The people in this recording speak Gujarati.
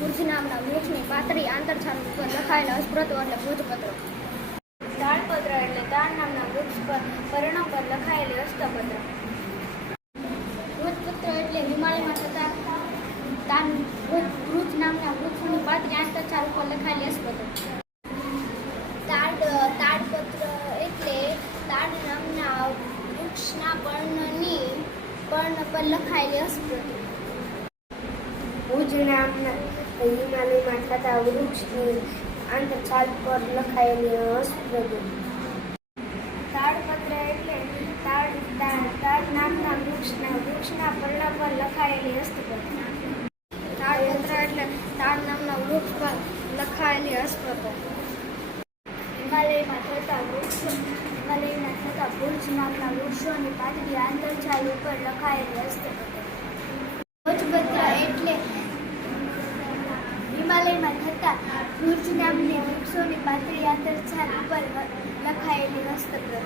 ભુજ નામના વૃક્ષની પાતળી આંતરછાલ ઉપર લખાયેલા હસ્તપ્રતો એટલે ભુજપત્ર. તાડપત્ર એટલે તાડ નામના વૃક્ષ પર પર્ણ પર લખાયેલી હસ્તપત્ર. ભુજપત્ર એટલે હિમાલયમાં થતા ભુજ નામના વૃક્ષની પાતળી આંતરછાલ ઉપર લખાયેલી હસ્તપત્ર. તાડપત્ર એટલે તાડ નામના વૃક્ષના પર્ણ પર લખાયેલી હસ્તપ્રતો. ભુજ નામના હિમાલયમાં થતા વૃક્ષની આંતરછાલ પર લખાયેલી હસ્તપ્રતો. તાડપત્ર એટલે તાડ નામના વૃક્ષના પર્ણ પર લખાયેલી હસ્તપ્રતો. તાડપત્ર એટલે તાડ નામના વૃક્ષ પર લખાયેલી હસ્તપ્રતો. હિમાલયમાં થતા ભુજ નામના વૃક્ષોની પાતળી આંતરછાલ ઉપર લખાયેલી હસ્તપ્રતો. ભુજપત્ર એટલે હિમાલયમાં થતા ભુજ નામની વૃક્ષોની પાતળી આંતરછાલ ઉપર લખાયેલી હસ્તપ્રતો.